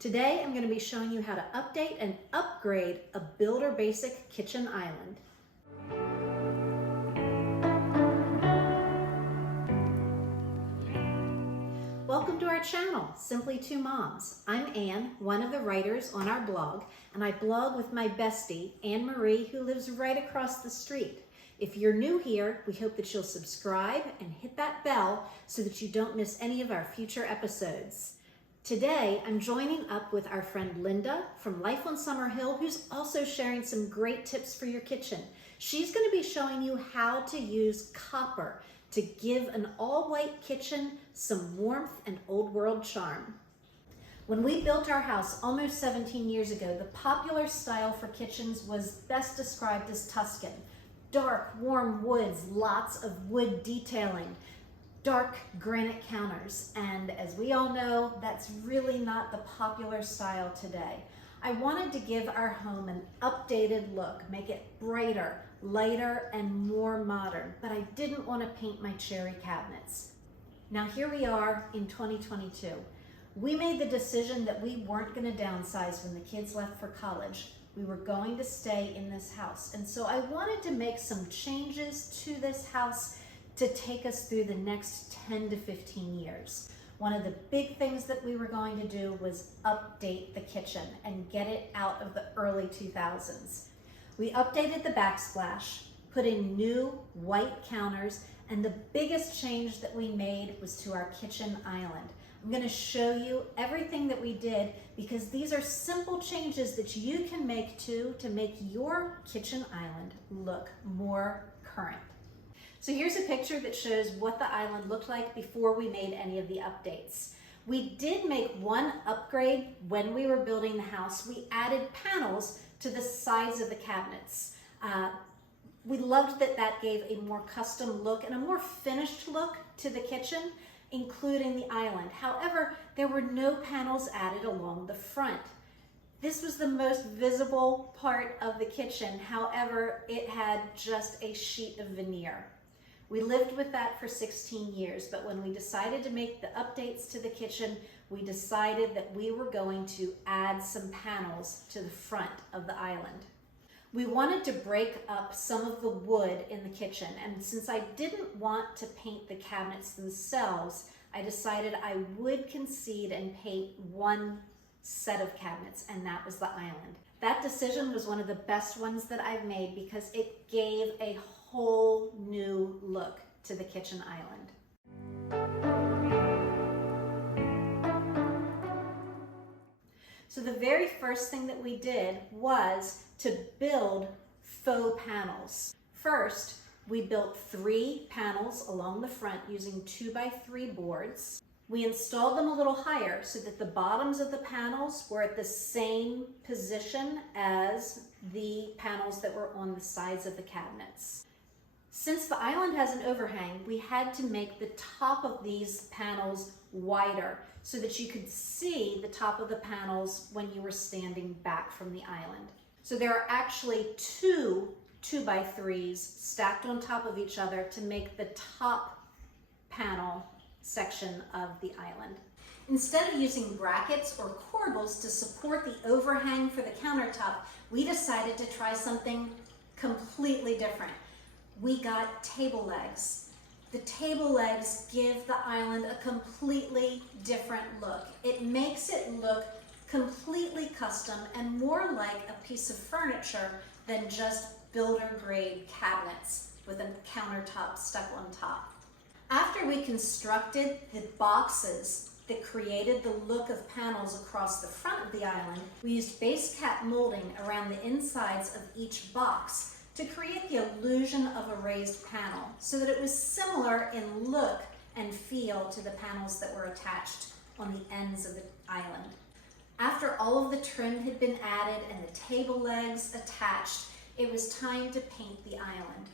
Today I'm going to be showing you how to update and upgrade a Builder Basic kitchen island. Welcome to our channel, Simply Two Moms. I'm Anne, one of the writers on our blog, and I blog with my bestie, Anne Marie, who lives right across the street. If you're new here, we hope that you'll subscribe and hit that bell so that you don't miss any of our future episodes. Today, I'm joining up with our friend Linda from Life on Summer Hill, who's also sharing some great tips for your kitchen. She's going to be showing you how to use copper to give an all-white kitchen some warmth and old world charm. When we built our house almost 17 years ago, the popular style for kitchens was best described as Tuscan. Dark, warm woods, lots of wood detailing, dark granite counters, and as we all know, that's really not the popular style today. I wanted to give our home an updated look, make it brighter, lighter, and more modern, but I didn't want to paint my cherry cabinets. Now here we are in 2022. We made the decision that we weren't going to downsize when the kids left for college. We were going to stay in this house, and so I wanted to make some changes to this house to take us through the next 10 to 15 years. One of the big things that we were going to do was update the kitchen and get it out of the early 2000s. We updated the backsplash, put in new white counters, and the biggest change that we made was to our kitchen island. I'm going to show you everything that we did because these are simple changes that you can make too to make your kitchen island look more current. So here's a picture that shows what the island looked like before we made any of the updates. We did make one upgrade when we were building the house. We added panels to the sides of the cabinets. We loved that that gave a more custom look and a more finished look to the kitchen, including the island. However, there were no panels added along the front. This was the most visible part of the kitchen. However, it had just a sheet of veneer. We lived with that for 16 years, but when we decided to make the updates to the kitchen, we decided that we were going to add some panels to the front of the island. We wanted to break up some of the wood in the kitchen, and since I didn't want to paint the cabinets themselves, I decided I would concede and paint one set of cabinets, and that was the island. That decision was one of the best ones that I've made because it gave a whole new look to the kitchen island. So the very first thing that we did was to build faux panels. First, we built 3 panels along the front using 2x3 boards. We installed them a little higher so that the bottoms of the panels were at the same position as the panels that were on the sides of the cabinets. Since the island has an overhang, we had to make the top of these panels wider so that you could see the top of the panels when you were standing back from the island. So there are actually 2 2x3s stacked on top of each other to make the top panel section of the island. Instead of using brackets or corbels to support the overhang for the countertop, we decided to try something completely different. We got table legs. The table legs give the island a completely different look. It makes it look completely custom and more like a piece of furniture than just builder-grade cabinets with a countertop stuck on top. After we constructed the boxes that created the look of panels across the front of the island, we used base cap molding around the insides of each box to create the illusion of a raised panel so that it was similar in look and feel to the panels that were attached on the ends of the island. After all of the trim had been added and the table legs attached, it was time to paint the island.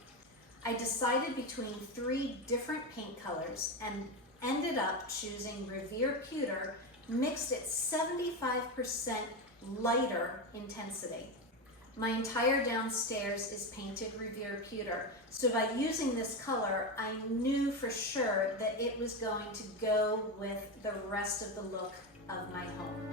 I decided between 3 different paint colors and ended up choosing Revere Pewter mixed at 75% lighter intensity. My entire downstairs is painted Revere Pewter, so by using this color, I knew for sure that it was going to go with the rest of the look of my home.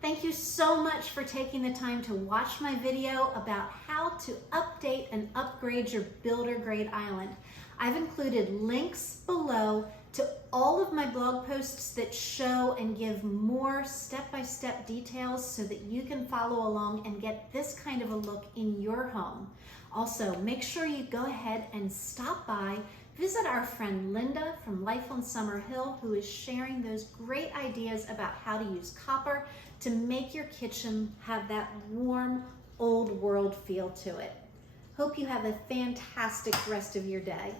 Thank you so much for taking the time to watch my video about how to update and upgrade your builder grade island. I've included links below to all of my blog posts that show and give more step-by-step details so that you can follow along and get this kind of a look in your home. Also, make sure you go ahead and stop by, visit our friend Linda from Life on Summer Hill, who is sharing those great ideas about how to use copper to make your kitchen have that warm, old world feel to it. Hope you have a fantastic rest of your day.